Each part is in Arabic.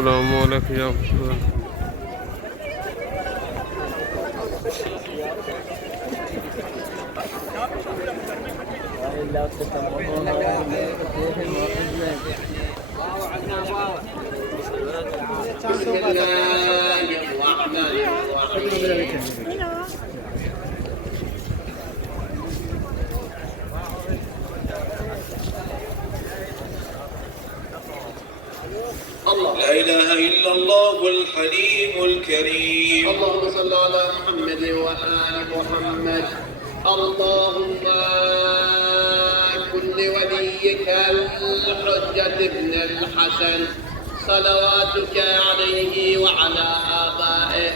अस्सलाम वालेकुम या لا إله إلا الله الحليم الكريم. اللهم صل على محمد وآل محمد. اللهم كن لوليك الحجة ابن الحسن صلواتك عليه وعلى آبائه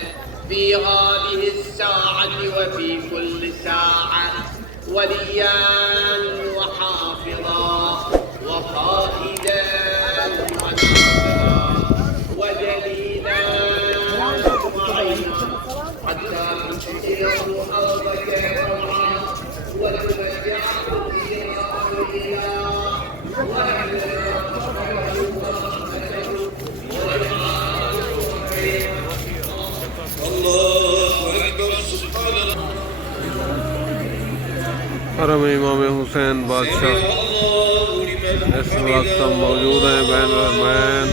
في هذه الساعة وفي كل ساعة وليا وحافظا وقائدا ودليلا وعينا حتى تسيره أرضك روعا وتمتعه فيها أوليا الله أكبر سبحان الله. हरम इमाम हुसैन बादशाह इस वक्त हम मौजूद हैं बैन रहमान।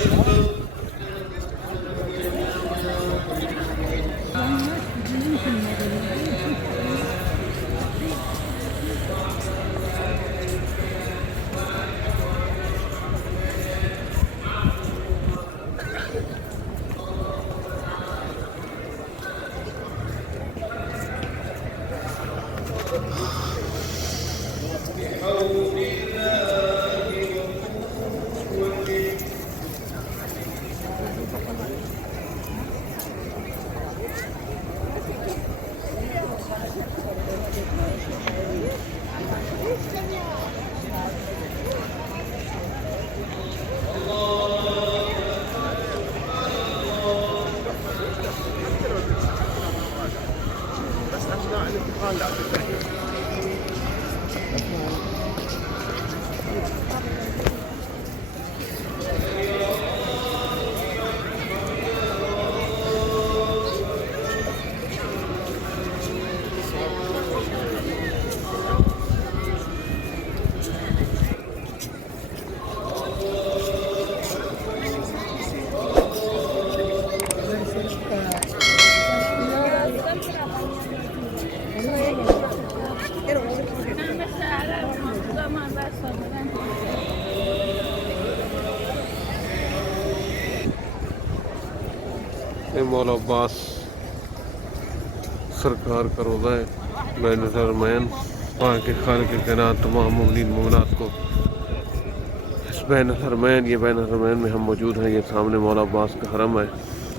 मौला अब्बास सरकार का रोज़ा है बैन रहमान। वहाँ के खाल के कायनात तमाम मुमिनीन मुमिनात को इस बैन रहमान ये बैन रहमान में हम मौजूद हैं। ये सामने मौला अब्बास का हरम है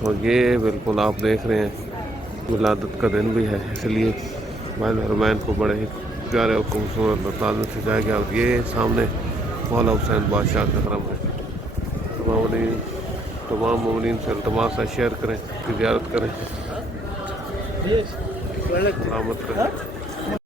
और ये बिल्कुल आप देख रहे हैं विलादत का दिन भी है, इसलिए बैन रहमान को बड़े ही प्यारे और खूबसूरत अंदाज में सजाया गया। और ये सामने मौला हुसैन बादशाह का हरम है। तमाम मोमिनीन से इल्तिमास है शेयर करें, ज़ियारत करें, सलामत करें।